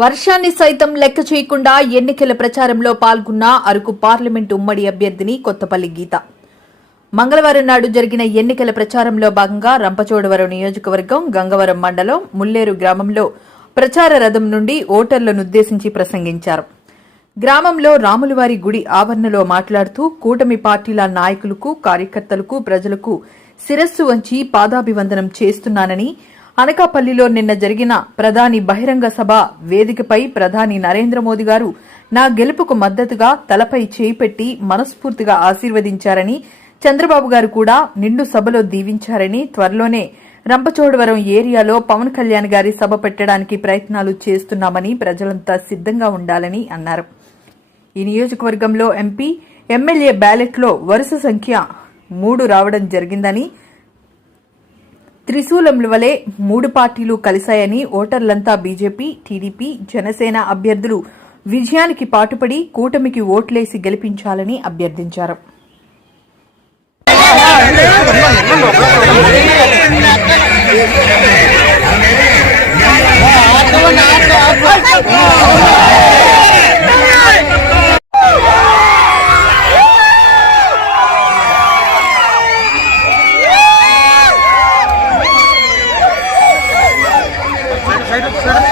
వర్షాన్ని సైతం లెక్క చేయకుండా ఎన్నికల ప్రచారంలో పాల్గొన్న అరకు పార్లమెంటు ఉమ్మడి అభ్యర్థిని కొత్తపల్లి గీత. మంగళవారం నాడు జరిగిన ఎన్నికల ప్రచారంలో భాగంగా రంపచోడవరం నియోజకవర్గం గంగవరం మండలం ముల్లేరు గ్రామంలో ప్రచార రథం నుండి ఓటర్లనుద్దేశించి ప్రసంగించారు. గ్రామంలో రాములవారి గుడి ఆవరణలో మాట్లాడుతూ కూటమి పార్టీల నాయకులకు కార్యకర్తలకు ప్రజలకు శిరస్సు వంచి పాదాభివందనం చేస్తున్నానని అనకాపల్లిలో నిన్న జరిగిన ప్రధాని బహిరంగ సభ వేదికపై ప్రధాని నరేంద్ర మోదీ గారు నా గెలుపుకు మద్దతుగా తలపై చేయి పెట్టి మనస్ఫూర్తిగా ఆశీర్వదించారని చంద్రబాబు గారు కూడా నిండు సభలో దీవించారని త్వరలోనే రంపచోడవరం ఏరియాలో పవన్ కళ్యాణ్ గారి సభ పెట్టడానికి ప్రయత్నాలు చేస్తున్నామని ప్రజలంతా సిద్ధంగా ఉండాలని అన్నారు. ఈ నియోజకవర్గంలో ఎంపీ ఎమ్మెల్యే బ్యాలెట్లో వరుస సంఖ్య మూడు రావడం జరిగిందని త్రిశూలంల వలె మూడు పార్టీలు కలిశాయని ఓటర్లంతా బీజేపీ టీడీపీ జనసేన అభ్యర్థులు విజయానికి పాటుపడి కూటమికి ఓట్లేసి గెలిపించాలని అభ్యర్థించారు. Side side.